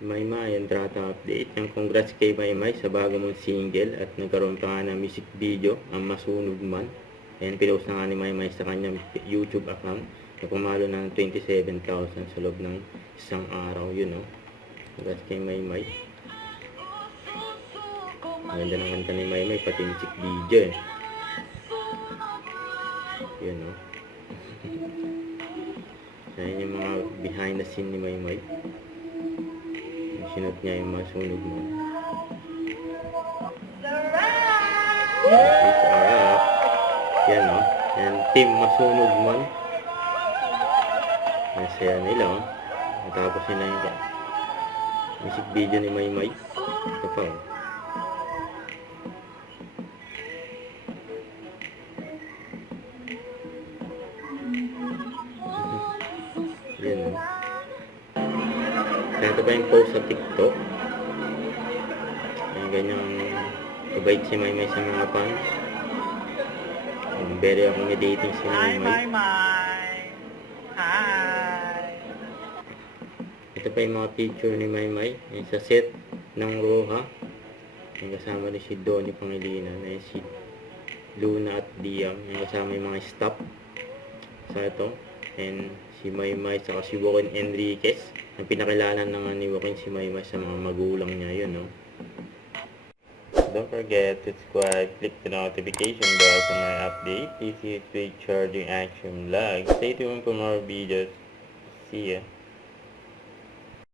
Maymay, Entrata update. Yung congrats kay Maymay sa bago mong single at nagkaroon pa nga ng music video, ang Masunog Man. Ayan, pinost na nga ni Maymay sa kanyang YouTube account na pumalo ng 27,000 sa loob ng isang araw. Yun, no? Congrats kay Maymay. Maganda ng kanta ni Maymay, pati music video eh. Yun, no? Ayan yung mga behind the scene ni Maymay. Sinot niya yung Masunog Man. Yan, no? Yan, team Masunog Man. Masaya nila, oh. Natapos nila yung music video ni Maymay. Ito pa, oh. Yan, oh. Kaya ito pa yung post sa TikTok. Ayan, ganyang kabait si Maymay sa mga fans. Very accommodating si Maymay. Hi! Ito pa yung mga picture ni Maymay. Ayan, sa set ng Roha. Ayan, kasama rin si Donnie Pangilinan. Ayan, si Luna at Diam. Ayan, kasama yung mga staff sa ito. And si Maymay saka si Joaquin Enriquez. Ang pinakilala na ni Joaquin si Maymay sa mga magulang niya. Yun, no? Don't forget to subscribe, click the notification bell for my update. This is Quick Charging Action Vlog. Stay tuned for more videos. See ya.